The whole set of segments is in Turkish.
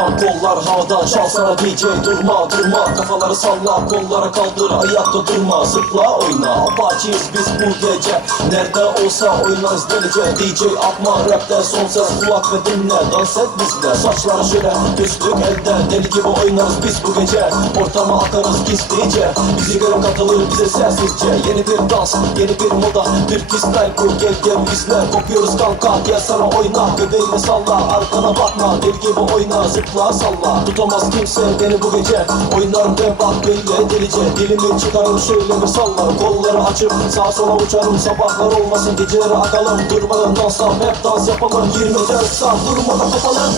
ortam kollar havada Çal sana DJ durma durma. Kafaları salla kollara kaldır ayakta durma. Zıpla oyna apaçiyiz biz bu gece. Nerede olsa oynarız delice DJ atma rapte son ses kulak ve dinle. Dans et bizle saçlar şöyle. Gözlük elde deli gibi oynarız biz bu gece. Ortama atarız gizlice. Bizi görün katılır bize sessizce. Yeni bir dans yeni bir moda. Türk style kur gel gel bizle Kopuyoruz kanka gel sana oyna. Göbeğini salla arkana bakma. Deli gibi oyna zıpla salla Tutamaz kimse beni bu gece. Oynarım ben bak böyle delice Dilimi çıkarım şöyle bir Kolları açıp sağa sola uçarım. Sabahlar olmasın geceleri akalım. Durmadan dansa hep dans yapalım 24 saat durmadan kapalım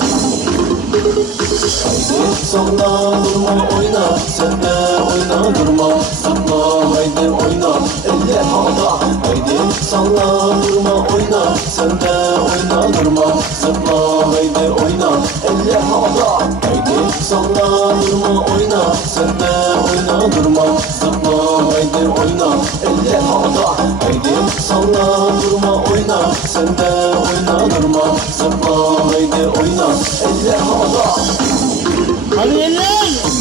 salla durma oyna Sen de oyna durma. Zıpla durma Zıpla haydi oyna. Elle havada Haydi salla durma oyna. Sen de oyna durma Zıpla haydi oyna. Elle havada Haydi salla durma oyna. Sen de oyna durma Zıpla haydi oyna. Elle havada. Hadi eller.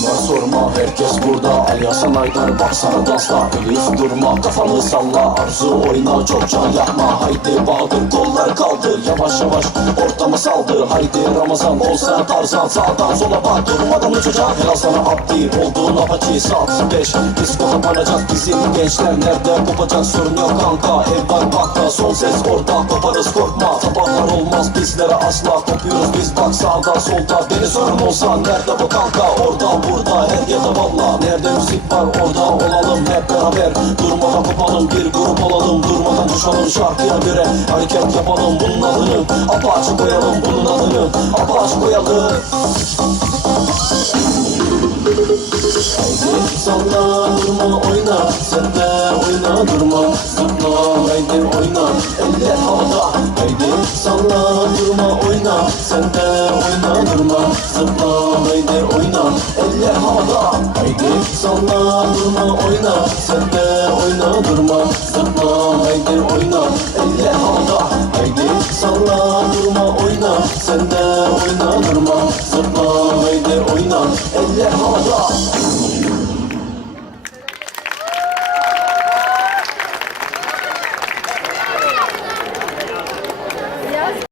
Sorma sorma herkes burada El Hasan Aydar baksana dansla Elif durma kafanı salla. Arzu oyna çok can yakma. Haydi Bahadır kollar kaldır Yavaş yavaş ortamı saldır Haydi Ramazan ol sen tarzan. Sağdan sola bak durmadan uçacak El Hasan'a abdi olduğun apaçı Saat 5 disko kapanacak Bizim gençler nerede kopacak? Sorun yok kanka. Ev var bakta son ses orada. Koparız korkma. Sabahlar olmaz bizlere asla. Kopuyoruz biz bak sağda solda. Beni sorun olsa nerede bu kanka? Orada burada her yerde valla. Nerede müzik var orada olalım hep beraber. Durmadan kopalım bir grup olalım. Durmadan coşalım şarkıya göre. Hareket yapalım bunun adını Apaçı koyalım bunun adını. Apaçı koyalım. Haydi salla durma oyna. Sen de oyna durma. Zıpla haydi oyna. Elle havada. Haydi salla durma oyna. Sen de Haydi salla durma oyna Sen de oyna durma. Zıpla haydi oyna Elle havada. Haydi salla durma oyna. Sen de oyna durma. Zıpla haydi oyna Elle havada